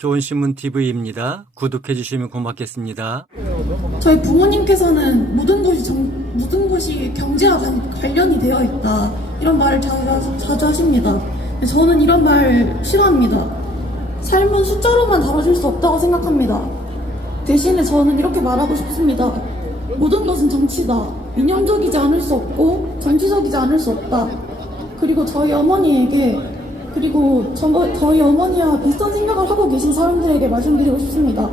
좋은신문TV입니다. 구독해주시면 고맙겠습니다. 저희 부모님께서는 모든 것이 경제와 관련이 되어 있다, 이런 말을 자주 하십니다. 저는 이런 말 싫어합니다. 삶은 숫자로만 다뤄질 수 없다고 생각합니다. 대신에 저는 이렇게 말하고 싶습니다. 모든 것은 정치다. 이념적이지 않을 수 없고 정치적이지 않을 수 없다. 그리고 저희 어머니에게, 그리고 저희 어머니와 비슷한 생각을 하고 계신 사람들에게 말씀드리고 싶습니다.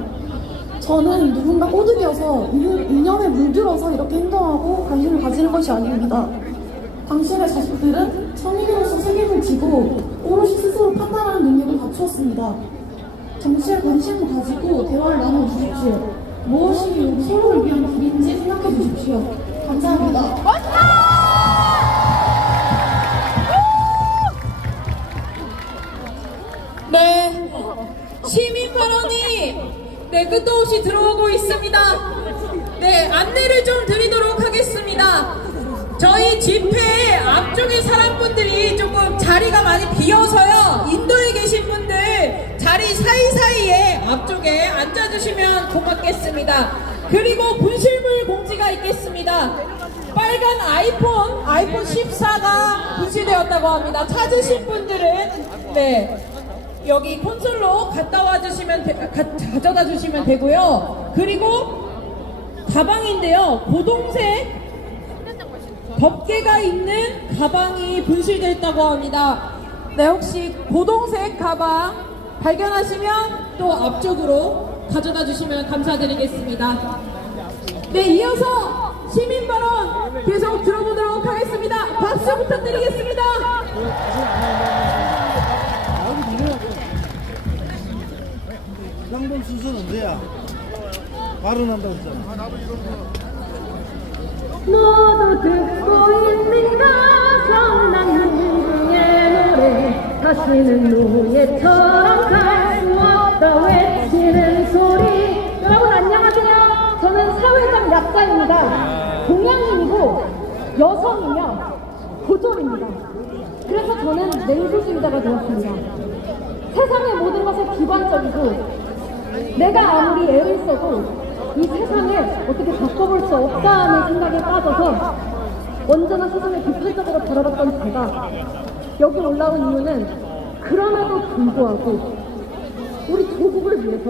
저는 누군가 꼬드겨서 이념에 물들어서 이렇게 행동하고 관심을 가지는 것이 아닙니다. 당신의 자식들은 성인으로서 책임을 지고 오롯이 스스로 판단하는 능력을 갖추었습니다. 정치에 관심을 가지고 대화를 나눠주십시오. 무엇이 서로를 위한 길인지 생각해 주십시오. 감사합니다. 네, 시민 발언이 끝도 없이 들어오고 있습니다. 네, 안내를 좀 드리도록 하겠습니다. 저희 집회 앞쪽에 사람분들이 조금 자리가 많이 비어서요, 인도에 계신 분들 자리 사이사이에 앞쪽에 앉아주시면 고맙겠습니다. 그리고 분실물 공지가 있겠습니다. 빨간 아이폰 14가 분실되었다고 합니다. 찾으신 분들은 여기 콘솔로 가져다 주시면 되고요. 그리고 가방인데요, 고동색 덮개가 있는 가방이 분실됐다고 합니다. 네, 혹시 고동색 가방 발견하시면 또 앞쪽으로 가져다 주시면 감사드리겠습니다. 네, 이어서 시민 발언 계속 들어보도록 하겠습니다. 박수 부탁드리겠습니다. 상봉 순서는 언제야? 발언한다고 했잖아. 모두 듣고 있는가 성남문의 노래, 다시는 노예처럼 갈 수 없다 외치는 소리. 여러분 안녕하세요. 저는 사회적 약자입니다. 동양인이고 여성이며 고졸입니다. 그래서 저는 냉소주의자가 되었습니다. 세상의 모든 것에 비관적이고 내가 아무리 애를 써도 이 세상을 어떻게 바꿔볼 수 없다는 생각에 빠져서 언제나 세상을 비판적으로 바라봤던 제가 여기 올라온 이유는 그럼에도 불구하고 우리 조국을 위해서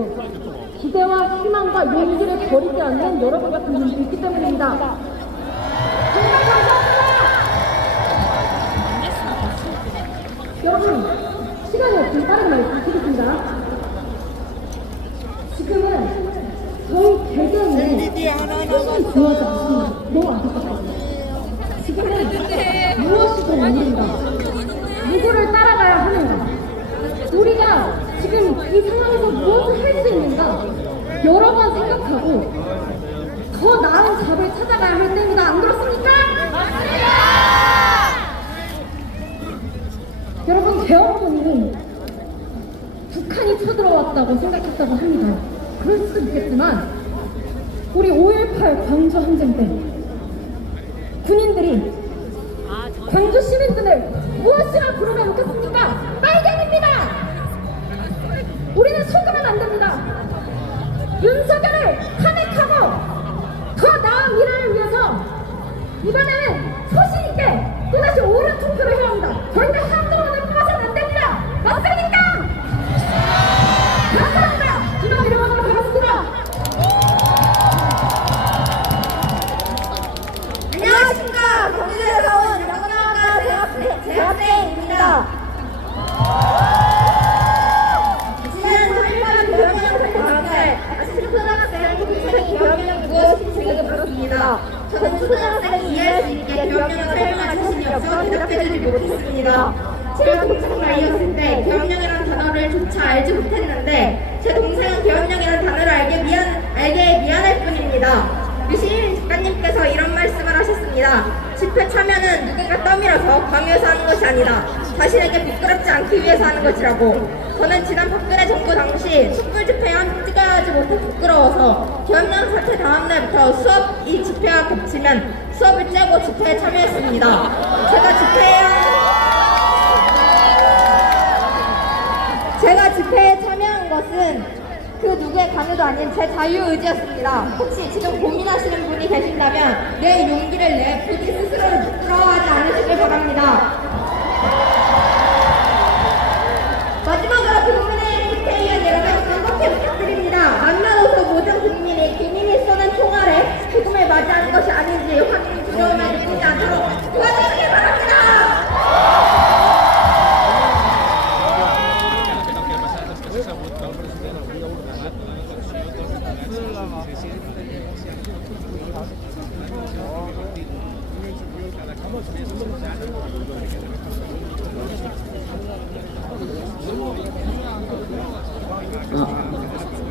기대와 희망과 용기를 버리지 않는 여러분 같은 분들이 있기 때문입니다. 정말 감사합니다. 여러분, 시간이 없으니 다른 말 드리겠습니다. 지금은 저희 개개인의 삶이 중요하지 않습니다. 너무 안타깝습니다. 지금은 무엇이 더 원인가? 누구를 따라가야 하는가? 우리가 지금 이 상황에서 무엇을 할 수 있는가? 여러 번 생각하고 더 나은 답을 찾아가야 할 때입니다. 안 그렇습니까? 맞습니다! 여러분, 대원군이 북한이 쳐들어왔다고 생각했다고 합니다. 그럴 수도 있겠지만 우리 5.18 광주 항쟁 때 군인들이 광주 시민들을 무엇이라 부르며 웃겼습니까? 빨갱입니다. 우리는 속으면 안 됩니다. 윤석열을 탄핵하고 더 나은 미래를 위해서 이번에는 소신 있게 또다시 옳은 투표를 해야 합니다. 저희가 한동안을 뽑아서는 안 됩니다. 맞습니까? 감사합니다. 이런 이름으로 반갑습니다. 안녕하십니까. 경기도에서 온 영문학과 대학생입니다. 지난 3일간 교육연수 방학을 초등학생 교육연 무엇인지 제게 물었습니다. 저는 초등학생이 이해할 수 있게 교육연을 설명할 자신이 없어 대답해주지 못했습니다. 제가 동창 나이였을 때 교육령이라는 단어를 조차 알지 못했는데 제 동생은 교육령이라는 단어를 알게 미안할 뿐입니다. 유시인 작가님께서 이런 말씀을 하셨습니다. 집회 참여는 누군가 떠밀어서 강요해서 하는 것이 아니다. 자신에게 부끄럽지 않기 위해서 하는 것이라고. 저는 지난 박근혜 정부 당시 촛불 집회에 함께하지 못해 부끄러워서 교육령 사태 다음 날부터 이 집회와 겹치면 수업을 째고 집회에 참여했습니다. 제가 집회에 참여한 건 것은 그 누구의 강요도 아닌 제 자유의지였습니다. 혹시 지금 고민하시는 분이 계신다면 내 용기를 내 본인 스스로를 부끄러워하지 않으시길 바랍니다. 마지막으로 국민의 국회의원 여러분 간곡히 부탁드립니다. 만나서 모든 국민이 기민이 쏘는 총알에 죽음을 맞이하는 것이 아닌지 확인 두려움을 느끼지 않도록 도와주시기 바랍니다.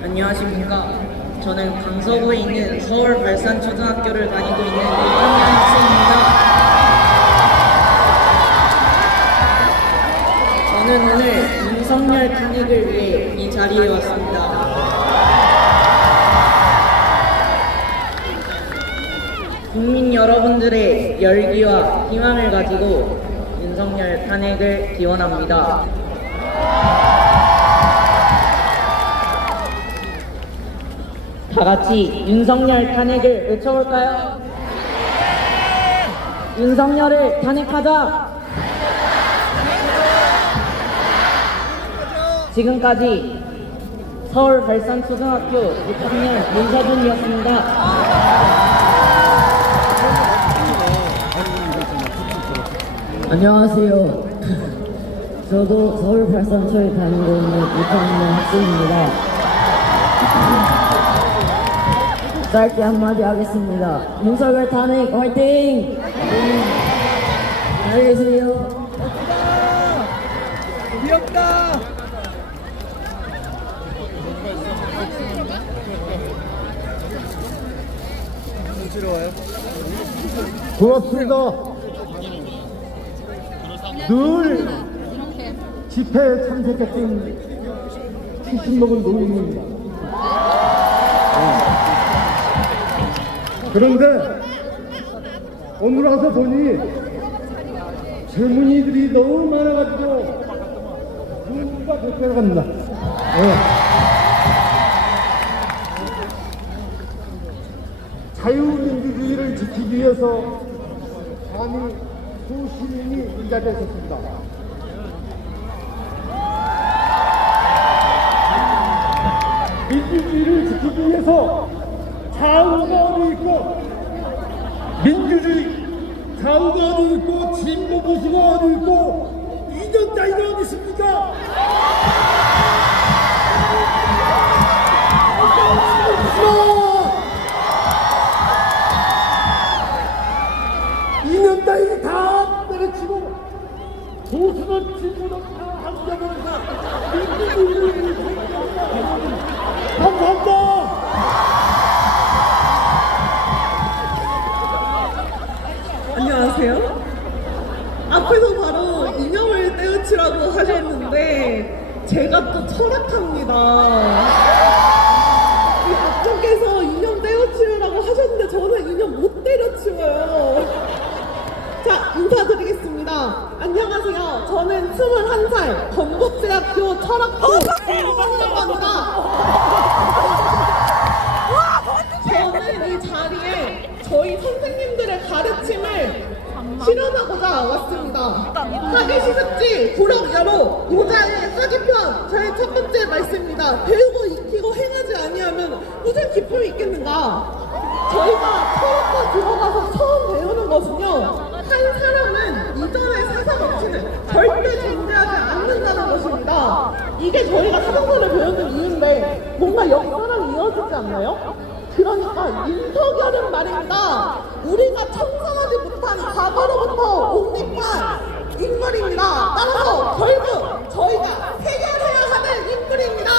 안녕하십니까. 저는 강서구에 있는 서울 발산초등학교를 다니고 있는 1학년 학생입니다. 저는 오늘 윤석열 탄핵을 위해 이 자리에 왔습니다. 국민 여러분들의 열기와 희망을 가지고 윤석열 탄핵을 기원합니다. 다 같이 윤석열 탄핵을 외쳐볼까요? 윤석열을 탄핵하자! 지금까지 서울 발산초등학교 6학년 문서준이었습니다. 안녕하세요. 저도 서울 발산초에 다니고 있는 6학년 학생입니다. 짧게 한마디 하겠습니다. 윤석열 탄핵 화이팅! 안녕히 계세요. 귀엽다. 촌스러워요? 고맙습니다. 늘 집회에 참석했던 70 먹은 노인입니다. 그런데 오늘 와서 보니 젊은이들이 너무 많아가지고 눈가 백배갑니다. 자유민주주의를 지키기 위해서 많이 수시민이 이 자리에 섰습니다. 민주주의를 지키기 위해서 좌우가 어디 있고 민주주의 좌우가 어디 있고 진보 보수가 어디 있고 이전 따위가 어디 있습니까? 이년 따위 다 때려치고 보수는 진보는 다 함께하면서 민주주의를 감사합니다. 안녕하세요. 앞에서 바로 인형을 떼어치라고 하셨는데 제가 또 철학합니다. 이 박사께서 인형 떼어치우라고 하셨는데 저는 인형 못 때려치워요. 자, 인사드리겠습니다. 안녕하세요. 저는 21살 건국대학교 철학부 박사라고 합니다. 저는 이 자리에 저희 선생님들의 가르침을 실현하고자 왔습니다. 사계시습지 구력여로 모자의 사기편 저의 첫 번째 말씀입니다. 배우고 익히고 행하지 아니하면 무슨 기쁨이 있겠는가. 저희가 철학과 들어가서 처음 배우는 것은요, 한 사람은 이전의 사상 없이는 절대 존재하지 않는다는 것입니다. 이게 저희가 사상서를 배우는 이유인데 뭔가 역사랑 이어지지 않나요? 그러니까 윤석열은 말입니다. 우리가 청산하지 못한 과거로부터 옹립한 인물입니다. 따라서 결국 저희가 해결해야 하는 인물입니다.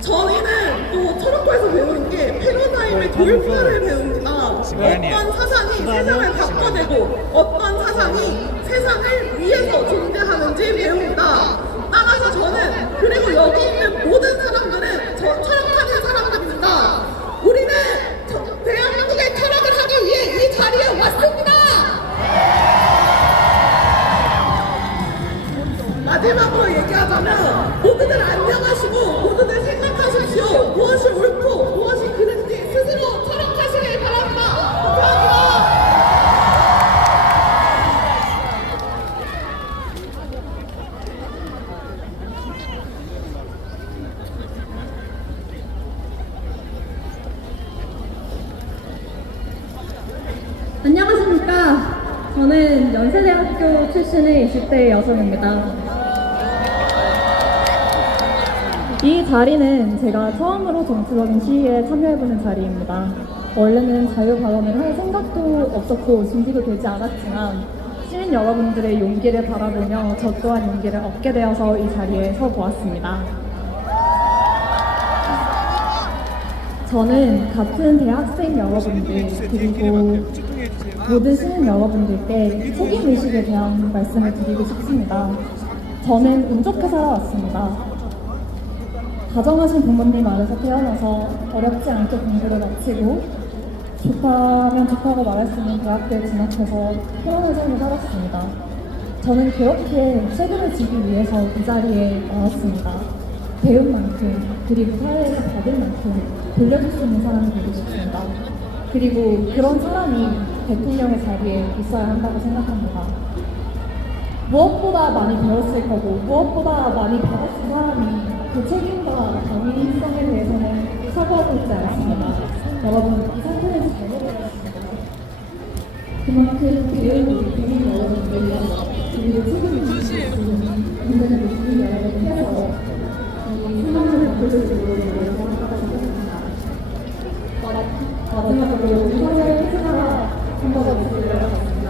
저희는 또 철학과에서 배우는 게 패러다임의 돌파를 배웁니다. 어떤 사상이 세상을 바꿔내고 어떤 사상이 세상을 위해서 존재하는지 배웁니다. 따라서 저는, 그리고 여기 있는 모든 사람들은 철학하는 사람들입니다. 우리는 대한민국의 철학을 하기 위해 이 자리에 왔습니다. 마지막으로 얘기하자면 모두들 안녕하시고 모두들 생각하십시오. 무엇이 옳고 무엇이 그른지 스스로 철학하시길 바랍니다. 감사합니다. 안녕하십니까. 저는 연세대학교 출신의 20대 여성입니다. 이 자리는 제가 처음으로 정치적인 시위에 참여해보는 자리입니다. 원래는 자유발언을 할 생각도 없었고 준비도 되지 않았지만 시민 여러분들의 용기를 바라보며 저 또한 용기를 얻게 되어서 이 자리에 서 보았습니다. 저는 같은 대학생 여러분들 그리고 모든 시민 여러분들께 책임의식에 대한 말씀을 드리고 싶습니다. 저는 운 좋게 살아왔습니다. 다정하신 부모님 아래서 태어나서 어렵지 않게 공부를 마치고 좋다면 좋다고 말할 수 있는 대학교에 진학해서 편안한 삶을 살았습니다. 저는 그렇게 책임을 지기 위해서 이 자리에 나왔습니다. 배운 만큼 그리고 사회에서 받은 만큼 돌려줄 수 있는 사람이 되고 싶습니다. 그리고 그런 사람이 대통령의 자리에 있어야 한다고 생각합니다. 무엇보다 많이 배웠을 거고 무엇보다 많이 받았을 사람이 그 책임과 당위성에 대해서는 사고하고 있지 않습니다. 여러분, 이 상태에서 잘못되었습니다. 그만큼 배우고 국민 여러분들과 그리고 책임을 지고 있는 국민의 국민 여러분께서 이 상황을 바꿀 수 있도록 생각하고 있습니다. 마지막으로 윤석열 퇴진하라 한번더 부탁드리겠습니다.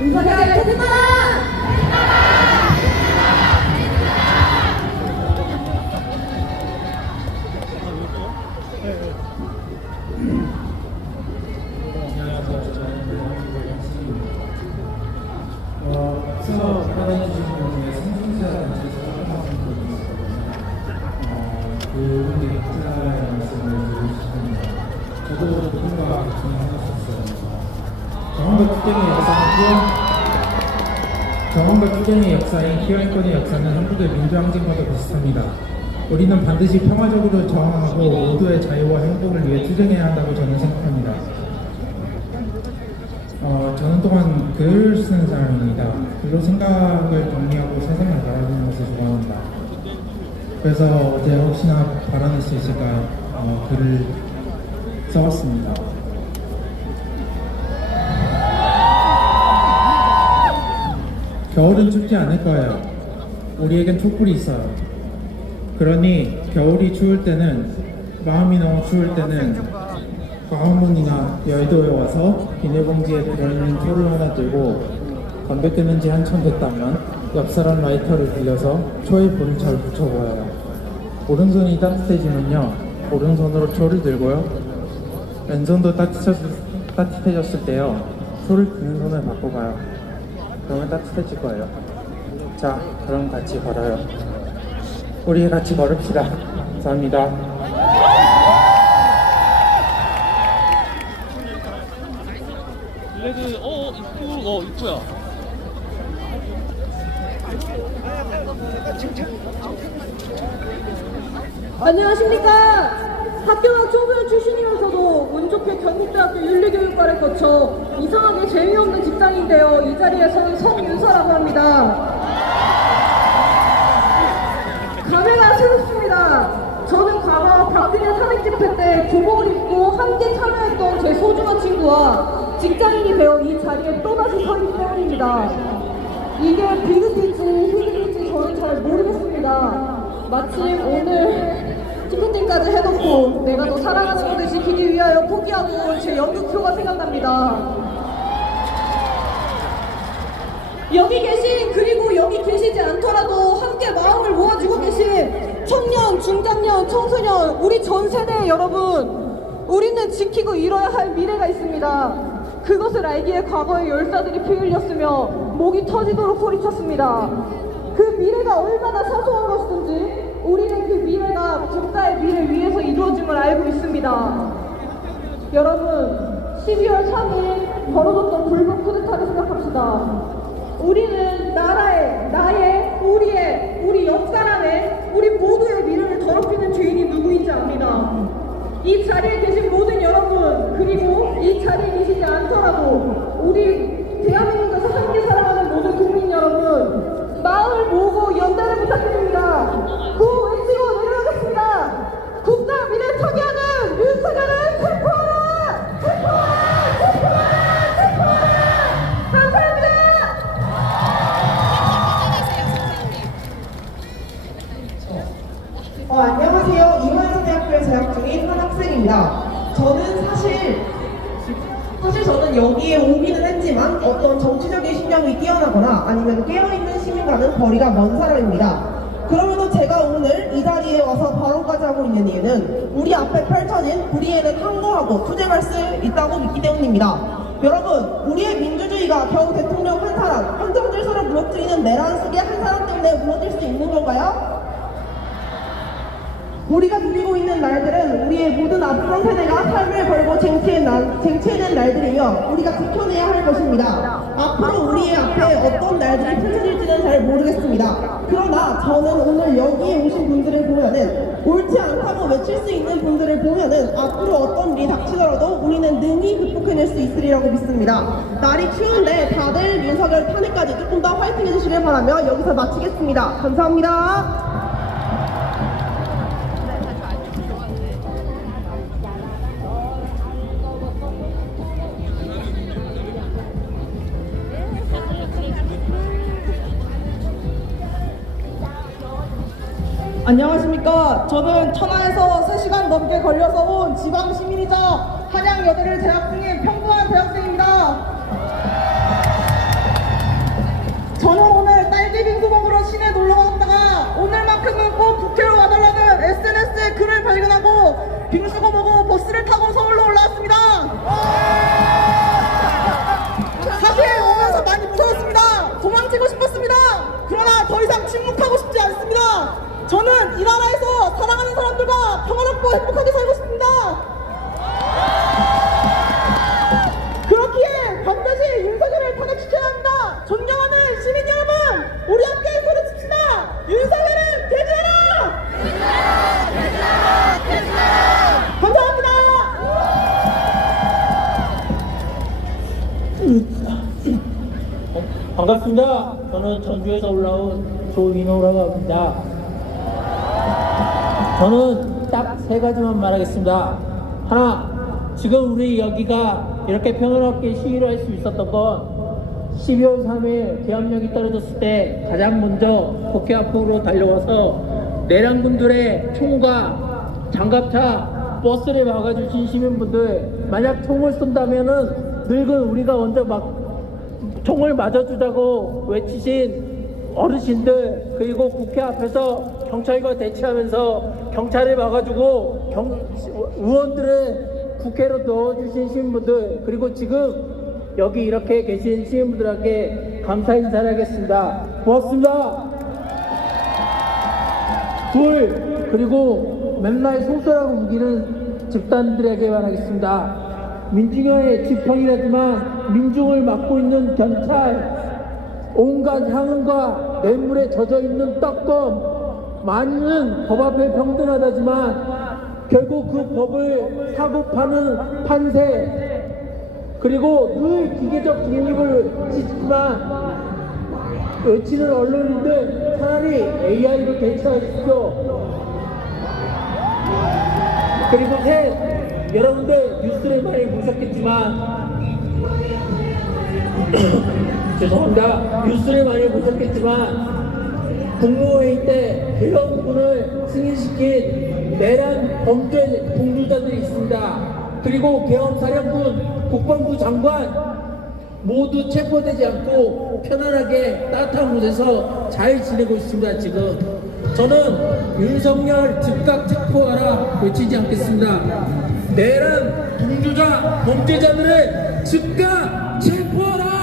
윤석열 퇴진하라! 앞서 발언해주신 분의 성승자 단체에서 활동하는 분이 있어요. 그분께 각자의 말씀을 드리고 싶습니다. 저도 누군가 경험했었어요. 경험과 투쟁의 역사인 기활권의 역사는 한국의 민주항쟁과도 비슷합니다. 우리는 반드시 평화적으로 저항하고 모두의 자유와 행복을 위해 투쟁해야 한다고 저는 생각합니다. 저는 또한 글을 쓰는 사람입니다. 글로 생각을 정리하고 세상을 바라보는 것을 좋아합니다. 그래서 어제 혹시나 발언할 수 있을까 글을 써봤습니다. 겨울은 춥지 않을 거예요. 우리에겐 촛불이 있어요. 그러니 겨울이 추울 때는, 마음이 너무 추울 때는 광화문이나 여의도에 와서 비닐봉지에 들어있는 초를 하나 들고 건배 끄는 지 한참 됐다면 옆 사람 라이터를 빌려서 초에 불을 잘 붙여보아요. 오른손이 따뜻해지면요, 오른손으로 초를 들고요, 왼손도 따뜻해졌을 때요, 초를 드는 손을 바꿔봐요. 그러면 따뜻해질 거예요. 자, 그럼 같이 걸어요. 우리 같이 걸읍시다. 감사합니다. 레드 입구야. 안녕하십니까. 학교가 초보년 출신이면서도 운 좋게 경북대학교 윤리교육과를 거쳐 이상하게 재미없는 직장인 되어 이 자리에 선 성윤서라고 합니다. 감회가 새롭습니다. 저는 과거 박근혜 탄핵 집회 때 교복을 입고 함께 참여했던 제 소중한 친구와 직장인이 되어 이 자리에 또다시 서 있기 때문입니다. 이게 비극일지 희극일지 저는 잘 모르겠습니다. 마침 오늘 티켓팅까지 해놓고 내가 너 사랑하는 것을 지키기 위하여 포기하고 온 제 연극표가 생각납니다. 여기 계신, 그리고 여기 계시지 않더라도 함께 마음을 모아주고 계신 청년, 중장년, 청소년, 우리 전 세대 여러분, 우리는 지키고 이뤄야 할 미래가 있습니다. 그것을 알기에 과거의 열사들이 피 흘렸으며 목이 터지도록 소리쳤습니다. 그 미래가 얼마나 사소한 것이든지 우리는 그 미래가 국가의 미래 위에서 이루어짐을 알고 있습니다. 여러분, 12월 3일 벌어졌던 불법 쿠데타를 생각합시다. 우리는 나라의, 나의, 우리의 이 자리에 계신 모든 여러분, 그리고 이 자리에 계시지 않더라도 우리 대한민국에서 함께 살아가는 모든 국민 여러분, 마음을 모으고 연대를 부탁드립니다. 구호 외치고 내려가겠습니다. 국가 미래 초기하는 윤석열을 체포하라! 체포하라! 체포하라! 체포하라! 감사합니다. 안녕하세요. 이화여자대학교에 재학 중인 한 학생입니다. 저는 사실 저는 여기에 오기는 했지만 어떤 정치적인 신념이 뛰어나거나 아니면 깨어있는 시민과는 거리가 먼 사람입니다. 그러면서 제가 오늘 이 자리에 와서 발언까지 하고 있는 이유는 우리 앞에 펼쳐진 불의에는 항거하고 투쟁할 수 있다고 믿기 때문입니다. 여러분, 우리의 민주주의가 겨우 대통령 한 사람, 헌정 질서를 무너뜨리는 내란 속의 한 사람 때문에 무너질 수 있는 건가요? 우리가 누리고 있는 날들은 우리의 모든 앞선 세대가 삶을 걸고 쟁취해낸 날들이며 우리가 지켜내야 할 것입니다. 앞으로 우리의 앞에 어떤 날들이 펼쳐질지는 잘 모르겠습니다. 그러나 저는 오늘 여기에 오신 분들을 보면은 옳지 않다고 외칠 수 있는 분들을 보면은 앞으로 어떤 일이 닥치더라도 우리는 능히 극복해낼 수 있으리라고 믿습니다. 날이 추운데 다들 윤석열 탄핵까지 조금 더 화이팅 해주시길 바라며 여기서 마치겠습니다. 감사합니다. 안녕하십니까. 저는 천안에서 3시간 넘게 걸려서 온 지방 시민이자 한양여대를 재학 중인 평범한 대학생입니다. 저는 오늘 딸기 빙수 먹으러 시내 놀러 왔다가 오늘만큼은 꼭 국회로 와달라는 SNS에 글을 발견하고 빙수거 보고 버스를 타고 서울로 올라왔습니다. 사실 오면서 많이 무서웠습니다. 도망치고 싶었습니다. 그러나 더 이상 침묵하고 싶지 않습니다. 저는 이 나라에서 사랑하는 사람들과 평화롭고 행복하게 살고 싶습니다. 그렇기에 반드시 윤석열을 탄핵시켜야 합니다. 존경하는 시민 여러분, 우리 함께 소리칩시다. 윤석열은 퇴진하라! 감사합니다. 반갑습니다. 저는 전주에서 올라온 조인호라고 합니다. 저는 딱 3가지만 말하겠습니다. 하나, 지금 우리 여기가 이렇게 평화롭게 시위를 할 수 있었던 건 12월 3일 계엄령이 떨어졌을 때 가장 먼저 국회 앞으로 달려와서 내란군들의 총과 장갑차 버스를 막아주신 시민분들, 만약 총을 쏜다면은 늙은 우리가 먼저 막 총을 맞아주자고 외치신 어르신들, 그리고 국회 앞에서 경찰과 대치하면서 경찰을 막아주고 의원들을 국회로 넣어주신 시민분들, 그리고 지금 여기 이렇게 계신 시민분들에게 감사 인사를 하겠습니다. 고맙습니다. 둘, 그리고 맨날 소설하고 우기는 집단들에게 말하겠습니다. 민중의 지팡이라지만 민중을 막고 있는 경찰, 온갖 향응과 뇌물에 젖어있는 떡검, 많이는 법 앞에 평등하다지만 결국 그 법을 사고 파는 판세, 그리고 늘 기계적 중립을 지지만 외치는 언론인들 차라리 AI로 대처하십시오. 그리고 셋, 여러분들 뉴스를 많이 보셨겠지만 죄송합니다. 뉴스를 많이 보셨겠지만 국무회의 때 계엄군을 승인시킨 내란 범죄 공주자들이 있습니다. 그리고 계엄사령군, 국방부 장관 모두 체포되지 않고 편안하게 따뜻한 곳에서 잘 지내고 있습니다. 지금 저는 윤석열 즉각 체포하라 외치지 않겠습니다. 내란 공주자 범죄자들을 즉각 체포하라.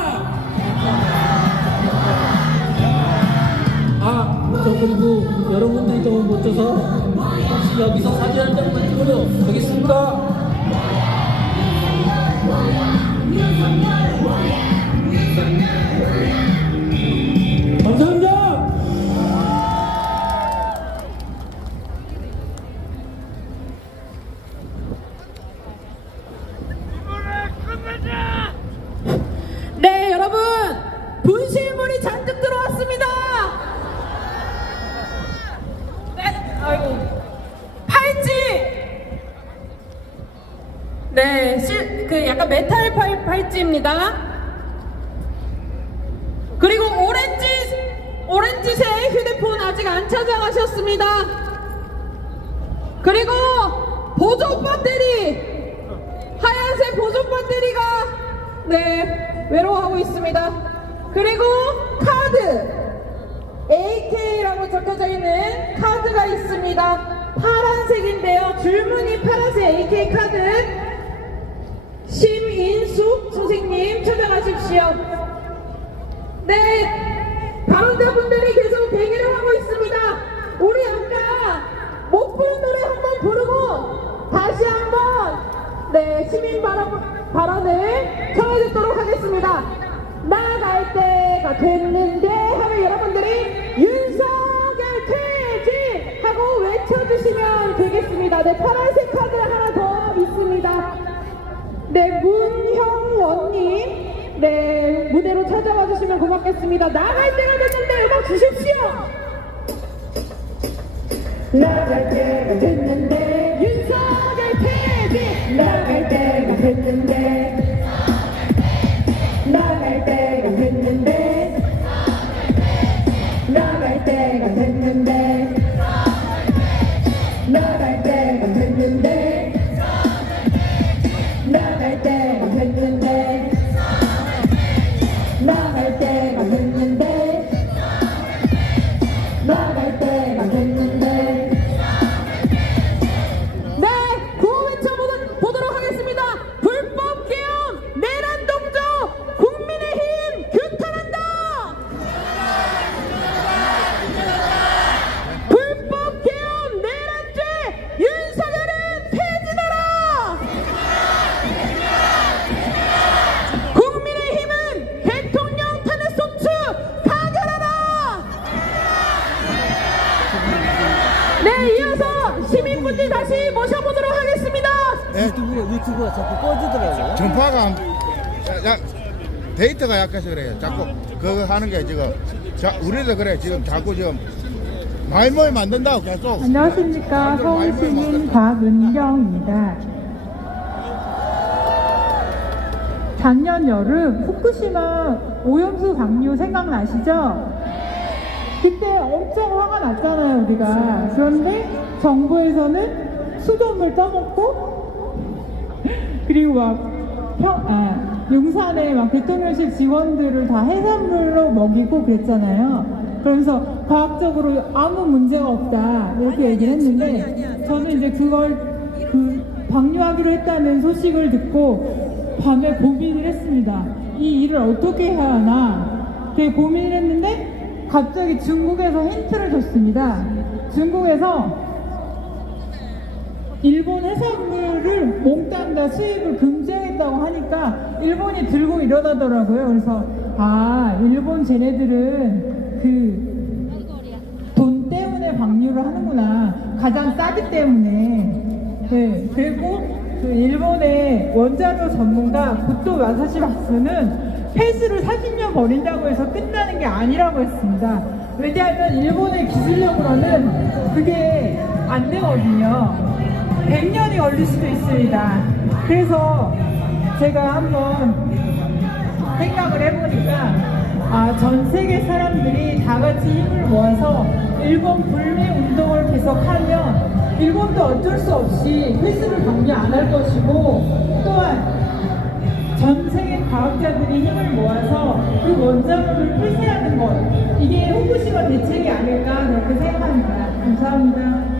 그리고 여러분들이 너무 멋져서 여기서 사진 한 장만 찍으려 가겠습니다. 감사합니다. 네, 그 약간 메탈 팔찌입니다. 그리고 오렌지색 휴대폰 아직 안 찾아가셨습니다. 그리고 보조 배터리, 하얀색 보조 배터리가 네, 외로워하고 있습니다. 그리고 카드, AK라고 적혀져 있는 카드가 있습니다. 파란색인데요. 줄무늬 파란색 AK 카드. 심인숙 선생님 찾아가십시오. 네, 발언자분들이 계속 대기를 하고 있습니다. 우리 아까 못 부른 노래 한번 부르고 다시 한번 네, 시민 발언을 청해 듣도록 하겠습니다. 나갈 때가 됐는데 하면 여러분들이 윤석열 퇴진 하고 외쳐주시면 되겠습니다. 네, 파란색 카드 하나 더 있습니다. 네, 문형원님, 네, 무대로 찾아와 주시면 고맙겠습니다. 나갈 때가 됐는데 음악 주십시오. 나갈 때가 됐는데 윤석열 퇴진. 나갈 때가 됐는데. 나갈 때가 됐는데. 나갈 때가 됐는데. 나갈 때가 됐는데. 나갈 때가 됐는데. 나갈 때가 됐는데. 나갈 때가 됐는데. 네, 구호 외쳐보도록 하겠습니다. 불법 계엄 내란 동조 국민의힘 규탄한다. 불법 계엄 내란죄 윤석열은 폐지하라. 국민의힘은 대통령 탄핵소추 가결하라. 네, 이어서 시민분들 다시 모셔보도록 하겠습니다. 유튜브가 자꾸 꺼지더라고요. 전파가 데이터가 약해서 그래요. 자꾸 그거 하는 게 지금 우리도 그래. 지금 자꾸 지금 말모에 만든다고 계속. 안녕하십니까. 서울시민 박은경입니다. 작년 여름 후쿠시마 오염수 방류 생각나시죠? 그때 엄청 화가 났잖아요, 우리가. 그런데 정부에서는 수돗물 떠먹고 그리고 막 용산에 막 대통령실 직원들을 다 해산물로 먹이고 그랬잖아요. 그러면서 과학적으로 아무 문제가 없다 이렇게 얘기를 했는데 저는 이제 그걸 방류하기로 했다는 소식을 듣고 밤에 고민을 했습니다. 이 일을 어떻게 해야 하나 되게 고민을 했는데 갑자기 중국에서 힌트를 줬습니다. 중국에서 일본 해산물을 몽땅 다 수입을 금지하겠다고 하니까 일본이 들고 일어나더라고요. 그래서 일본 쟤네들은 돈 때문에 방류를 하는구나. 가장 싸기 때문에. 네. 그리고 일본의 원자로 전문가 고토 마사시마스는 폐수를 40년 버린다고 해서 끝나는 게 아니라고 했습니다. 왜냐하면 일본의 기술력으로는 그게 안 되거든요. 100년이 걸릴 수도 있습니다. 그래서 제가 한번 생각을 해보니까 전 세계 사람들이 다 같이 힘을 모아서 일본 불매 운동을 계속하면 일본도 어쩔 수 없이 폐수를 방류 안 할 것이고 또한 전 세계 과학자들이 힘을 모아서 그 원자로를 폐쇄하는 것 이게 후쿠시마 대책이 아닐까 그렇게 생각합니다. 감사합니다.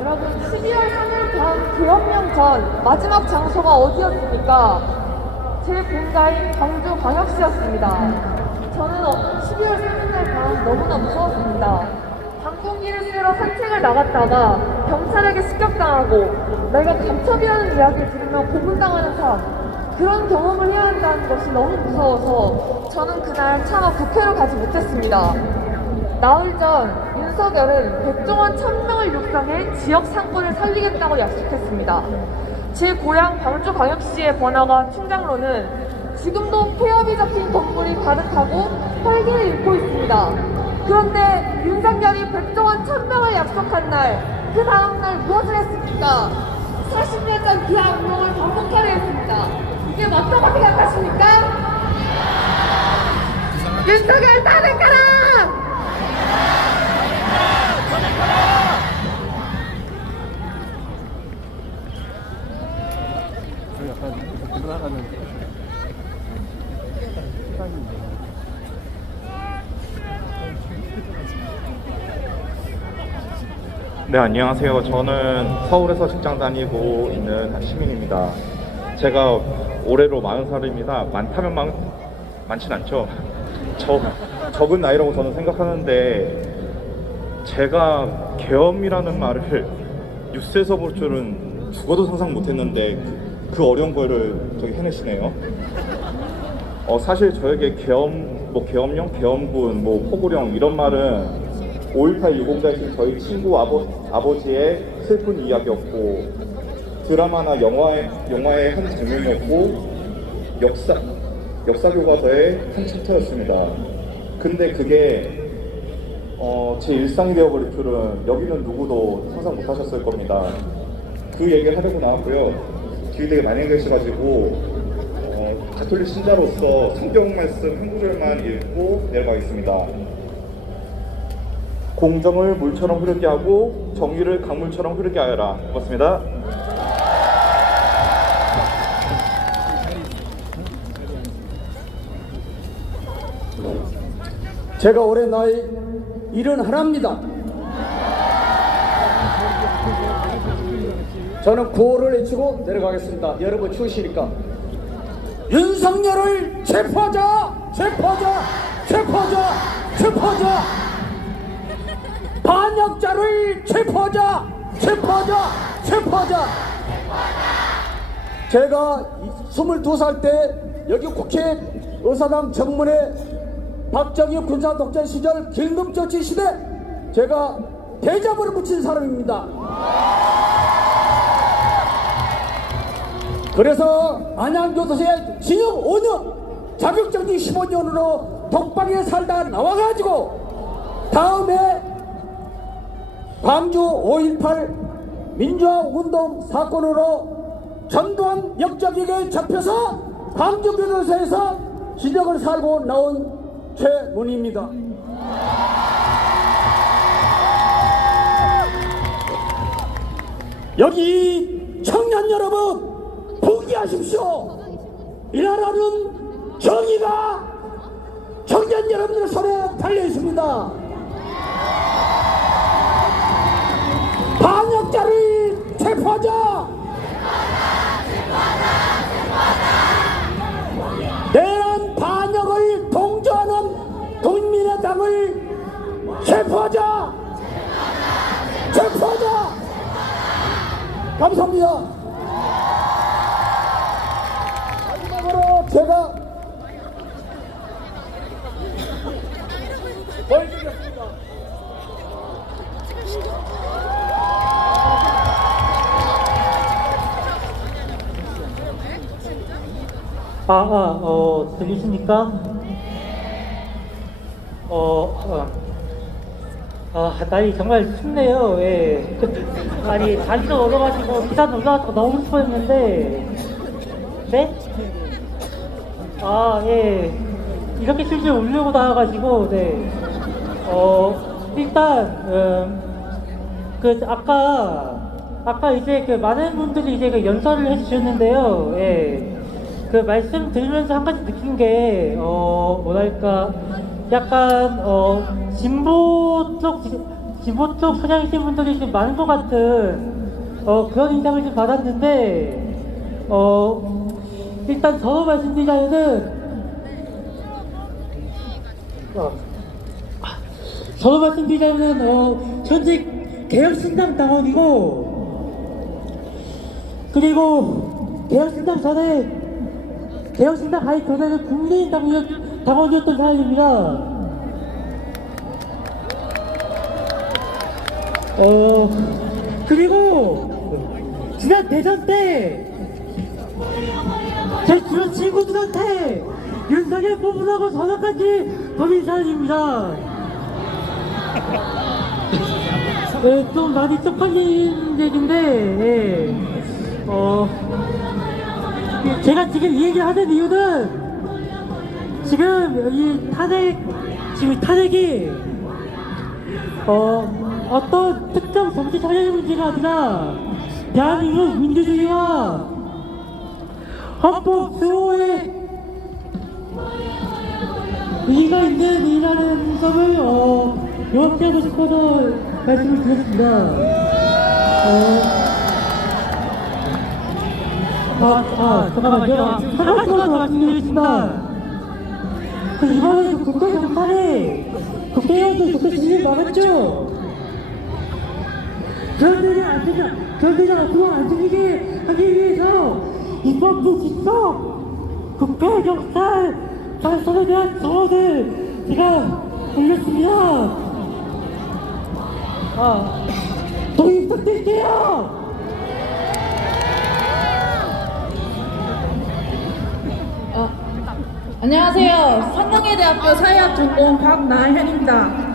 여러분 12월 3일 계엄령 전 마지막 장소가 어디였습니까? 제 본가인 광주광역시였습니다. 저는 12월 3일날 밤 너무나 무서웠습니다. 방공기를 쓰러 산책을 나갔다가 경찰에게 습격당하고 내가 간첩이라는 이야기를 들으면 고문당하는 삶, 그런 경험을 해야 한다는 것이 너무 무서워서 저는 그날 차마 국회로 가지 못했습니다. 나흘 전 윤석열은 백종원 1000명을 육성해 지역 상권을 살리겠다고 약속했습니다. 제 고향 광주광역시의 번화가 충장로는 지금도 폐업이 잡힌 건물이 가득하고 활기를 잃고 있습니다. 그런데 윤석열이 백종원 1000명을 약속한 날, 그 다음날 무엇을 했습니까? 40년 전 그 악몽을 반복하려 했습니다. 이게 맞다고 생각하십니까? 윤석열 탄핵하라! 네, 안녕하세요. 저는 서울에서 직장 다니고 있는 시민입니다. 제가 올해로 40살입니다. 많다면 많진 않죠. 적은 나이라고 저는 생각하는데, 제가 계엄이라는 말을 뉴스에서 볼 줄은 죽어도 상상 못했는데 그 어려운 거를 저기 해내시네요. 사실 저에게 계엄령, 계엄군, 포구령 이런 말은 5.18 유공자이신 저희 친구 아버지의 슬픈 이야기였고, 드라마나 영화의 한 장면이었고, 역사 교과서의 한 챕터였습니다. 근데 그게 제 일상이 되어버릴 줄은 여기는 누구도 상상 못하셨을 겁니다. 그 얘기를 하려고 나왔고요. 뒤에 되게 많이 계셔가지고 가톨릭 신자로서 성경 말씀 한 구절만 읽고 내려가겠습니다. 공정을 물처럼 흐르게 하고 정의를 강물처럼 흐르게 하여라. 고맙습니다. 제가 올해 나이 71입니다. 저는 구호를 외치고 내려가겠습니다. 여러분 추우시니까. 윤석열을 체포하자! 체포하자! 체포하자! 체포하자! 반역자를 체포하자! 체포하자! 체포하자! 제가 22살 때 여기 국회 의사당 정문에 박정희 군사 독재 시절 긴급조치 시대 제가 대접을 붙인 사람입니다. 그래서 안양교도소에 징역 5년, 자격정지 15년으로 독방에 살다 나와가지고 다음에 광주 5.18 민주화운동 사건으로 전두환 역적에게 잡혀서 광주교도소에서 징역을 살고 나온 최문희입니다. 여기 청년 여러분 포기하십시오. 이 나라는 정의가 청년 여러분들 손에 달려 있습니다. 반역자를 체포하자. 내란 반역을 동조하는 국민의당을 체포하자. 체포하자. 감사합니다. 마지막으로 제가 보여드리겠습니다. 들리십니까? 날이 정말 춥네요. 예. 아니, 다리도 얼어가지고 기사도 올라와서 너무 추웠는데, 네? 예. 이렇게 실실 울려고 나와가지고, 네. 일단, 아까 이제 많은 분들이 이제 연설을 해주셨는데요. 예. 말씀 들으면서 한 가지 느낀 게, 뭐랄까, 약간, 진보 쪽 성향이신 분들이 좀 많은 것 같은, 그런 인상을 좀 받았는데, 일단 저로 말씀드리자면은 현재 개혁신당 당원이고, 그리고 개혁신당 가입 전에는 국민의힘 당원이었던 사람입니다. 그리고 지난 대선 때 제 주변 친구들한테 윤석열 뽑으라고 전화까지 보낸 사람입니다. 좀 많이 쪽팔린 얘기인데, 제가 지금 이 얘기를 하는 이유는 지금 이 탄핵이 어떤 특정 정치 성향의 문제가 아니라 대한민국 민주주의와 헌법 수호의 의의가 있는 일이라는 점을 명확히하고 싶어서 말씀을 드렸습니다. 잠깐만요. 한 가지만 더 말씀드리겠습니다. 이번에 국회의원들 국회 진행 막았죠? 그런데 앞으로 안 생기게 하기 위해서 입법부 직접 국회 경찰 발전에 대한 조언을 제가 올렸습니다. 동의 부탁드릴게요. 안녕하세요. 상경예대학교 사회학 전공 박나현입니다.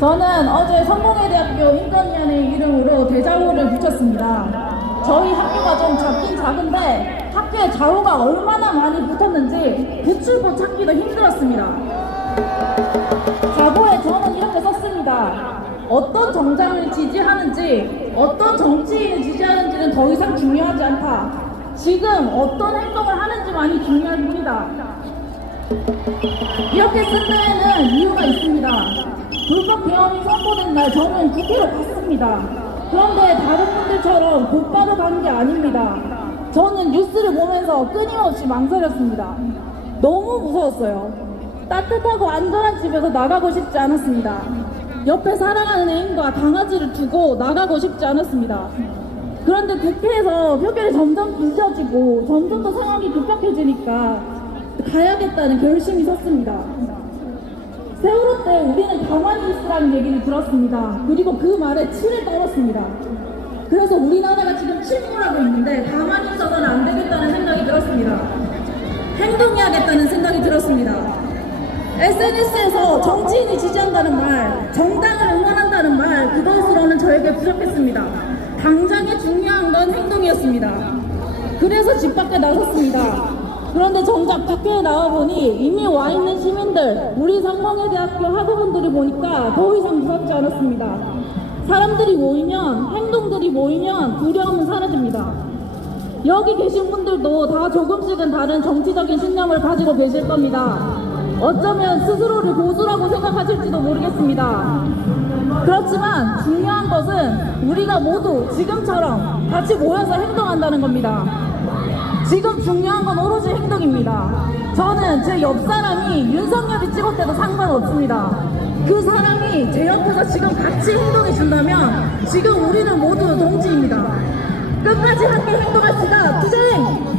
저는 어제 성공회대학교 인권위원회 이름으로 대자보를 붙였습니다. 저희 학교가 좀 작긴 작은데 학교에 자호가 얼마나 많이 붙었는지 부출부 찾기도 힘들었습니다. 자보에 저는 이렇게 썼습니다. 어떤 정당을 지지하는지, 어떤 정치인을 지지하는지는 더 이상 중요하지 않다. 지금 어떤 행동을 하는지만이 중요합니다. 이렇게 쓴 데에는 이유가 있습니다. 불법 계엄이 선포된 날 저는 국회로 갔습니다. 그런데 다른 분들처럼 곧바로 간 게 아닙니다. 저는 뉴스를 보면서 끊임없이 망설였습니다. 너무 무서웠어요. 따뜻하고 안전한 집에서 나가고 싶지 않았습니다. 옆에 사랑하는 애인과 강아지를 두고 나가고 싶지 않았습니다. 그런데 국회에서 표결이 점점 빚어지고 점점 더 상황이 급박해지니까 가야겠다는 결심이 섰습니다. 세월호 때 우리는 가만히 있으라는 얘기를 들었습니다. 그리고 그 말에 치를 떨었습니다. 그래서 우리나라가 지금 침몰하고 있는데 가만히 있어서는 안 되겠다는 생각이 들었습니다. 행동해야겠다는 생각이 들었습니다. SNS에서 정치인이 지지한다는 말, 정당을 응원한다는 말, 그것으로는 저에게 부족했습니다. 당장의 중요한 건 행동이었습니다. 그래서 집 밖에 나섰습니다. 그런데 정작 국회에 나와보니 이미 와있는 시민들, 우리 상경예대학교 학우분들이 보니까 더 이상 무섭지 않았습니다. 사람들이 모이면, 행동들이 모이면 두려움은 사라집니다. 여기 계신 분들도 다 조금씩은 다른 정치적인 신념을 가지고 계실 겁니다. 어쩌면 스스로를 보수라고 생각하실지도 모르겠습니다. 그렇지만 중요한 것은 우리가 모두 지금처럼 같이 모여서 행동한다는 겁니다. 지금 중요한 건 오로지 행동입니다. 저는 제 옆 사람이 윤석열이 찍을 때도 상관없습니다. 그 사람이 제 옆에서 지금 같이 행동해 준다면 지금 우리는 모두 동지입니다. 끝까지 함께 행동합시다. 투쟁!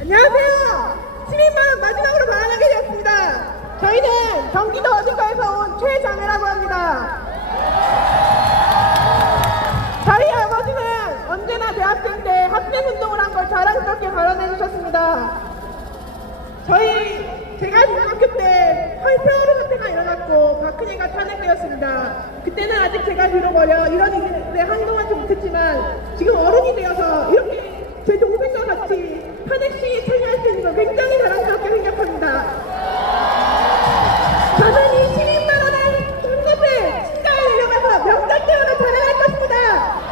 안녕하세요. 시민만 마지막으로 발언하게 되었습니다. 저희는 경기도 어딘가에서 온 최자매라고 합니다. 저희 아버지는 언제나 대학생 때 학생운동을 한 걸 자랑스럽게 발언해 주셨습니다. 제가 중학교 때 세월호 사태가 일어났고 박근혜가 탄핵되었습니다. 그때는 아직 제가 비록 어려 이런 일에 한동안도 못했지만 지금 어른이 되어서 이렇게 제 동생과 같이 탄핵 시위에 참여할 수 있는 건 굉장히 자랑스럽게 생각합니다. 저는 이 시민만원을 한 곳에 신장을 내려가서 명장대원을 자랑할 것입니다.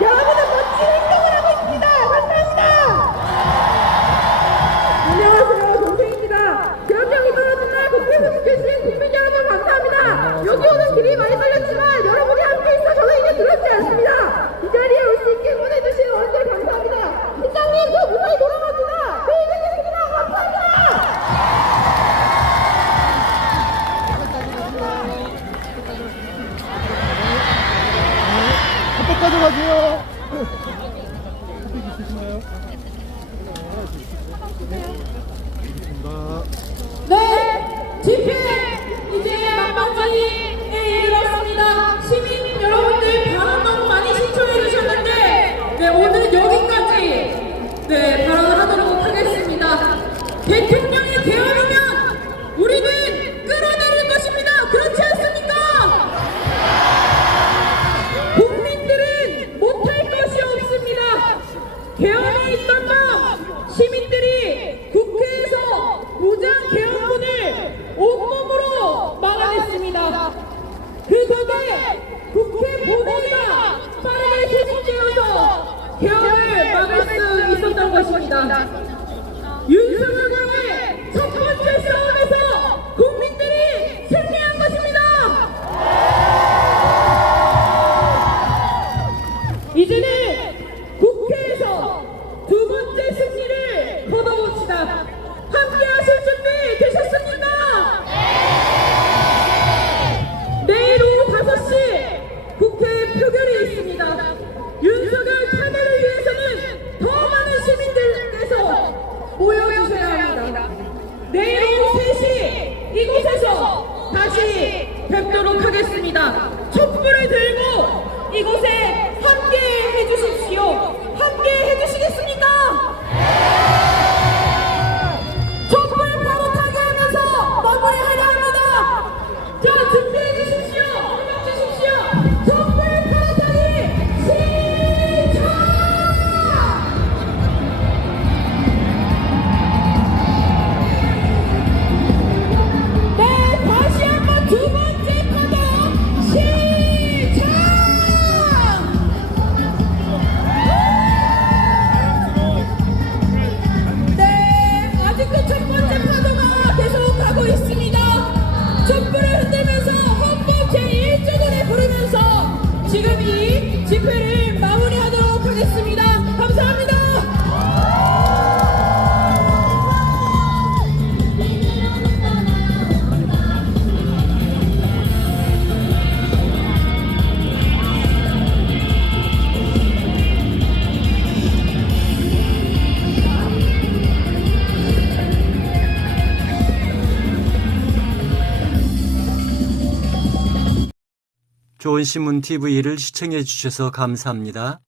여러분은 멋진 행동을 하고 있습니다. 감사합니다. 안녕하세요. 동생입니다. 대한민국 네, 집회 이제 막방까지 이르렀습니다. 시민 여러분들 발언 너무 많이 신청해 주셨는데 네, 오늘 여기까지 발언을 하도록 하겠습니다. 대통령이 되어오면 우리는 끌어내릴 것입니다. 그렇지 않습니까? 국민들은 못할 것이 없습니다. 개헌이 있던 밤 시민들이 국회에서 무장 개헌문을 온몸으로 막아냈습니다. 그 덕에 국회 본회의가 빠르게 소집되어서 개헌을 막을 수 있었던 것입니다. 윤석열과의 첫 번째 싸움에서 국민들이 승리한 것입니다. 이제는 국회에서 두 번째 승리를 거둬봅시다. 함께 하실 준비 되셨습니까? 내일 오후 5시 국회 표결이 있습니다. 윤석열 탄핵을 위해서는 더 많은 시민들께서 모여주셔야 합니다. 내일 오후 3시 이곳에서 다시 뵙도록 하겠습니다. 촛불을 들고 이곳에 함께 해주십시오. 함께 해주시겠습니까? 촛불 바로 타게 하면서 마무리하려 합니다. 자, 준비해 주십시오. 음악 주십시오. 촛불 바로 타기 시작! 네, 다시 한번 두 번째 파동 시작! 네, 아직도 첫 번째 파도가 계속 가고 있습니다. 촛불을 흔들면서 헌법 제1조를 부르면서 지금 이 집회를 마무리하도록 하겠습니다. 감사합니다. 좋은 신문 TV를 시청해 주셔서 감사합니다.